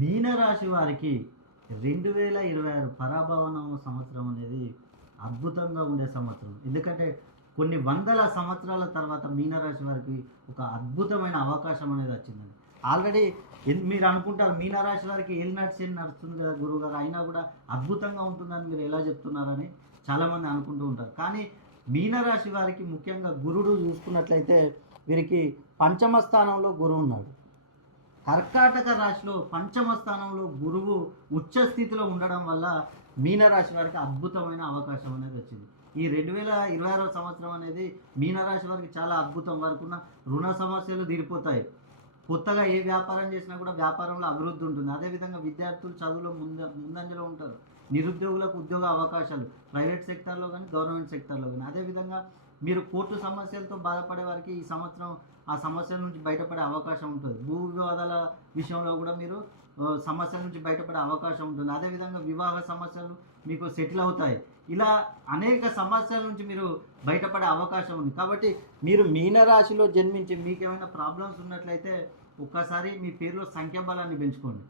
మీనరాశి వారికి 2026 పరాభవనం సంవత్సరం అనేది అద్భుతంగా ఉండే సంవత్సరం. ఎందుకంటే కొన్ని వందల సంవత్సరాల తర్వాత మీనరాశి వారికి ఒక అద్భుతమైన అవకాశం అనేది వచ్చిందండి. ఆల్రెడీ మీరు అనుకుంటారు మీనరాశి వారికి ఏలినాటి శని నడుస్తుంది కదా గురువుగారు, అయినా కూడా అద్భుతంగా ఉంటుందని మీరు ఎలా చెప్తున్నారని చాలామంది అనుకుంటూ ఉంటారు. కానీ మీనరాశి వారికి ముఖ్యంగా గురుడు చూసుకున్నట్లయితే వీరికి పంచమ స్థానంలో గురువు ఉన్నాడు. కర్కాటక రాశిలో పంచమ స్థానంలో గురువు ఉచ్చ స్థితిలో ఉండడం వల్ల మీనరాశి వారికి అద్భుతమైన అవకాశం అనేది వచ్చింది. ఈ 2026 సంవత్సరం అనేది మీనరాశి వారికి చాలా అద్భుతం. వారికి ఉన్న రుణ సమస్యలు తీరిపోతాయి. కొత్తగా ఏ వ్యాపారం చేసినా కూడా వ్యాపారంలో అభివృద్ధి ఉంటుంది. అదేవిధంగా విద్యార్థులు చదువులో ముందంజలో ఉంటారు. నిరుద్యోగులకు ఉద్యోగ అవకాశాలు ప్రైవేట్ సెక్టార్లో కానీ గవర్నమెంట్ సెక్టార్లో కానీ. అదేవిధంగా మీరు కోర్టు సమస్యలతో బాధపడే వారికి ఈ సంవత్సరం ఆ సమస్యల నుంచి బయటపడే అవకాశం ఉంటుంది. భూ వివాదాల విషయంలో కూడా మీరు సమస్యల నుంచి బయటపడే అవకాశం ఉంటుంది. అదేవిధంగా వివాహ సమస్యలు మీకు సెటిల్ అవుతాయి. ఇలా అనేక సమస్యల నుంచి మీరు బయటపడే అవకాశం ఉంది. కాబట్టి మీరు మీనరాశిలో జన్మించి మీకు ఏమైనా ప్రాబ్లమ్స్ ఉన్నట్లయితే ఒక్కసారి మీ పేరులో సంఖ్యాబలాన్ని పెంచుకోండి.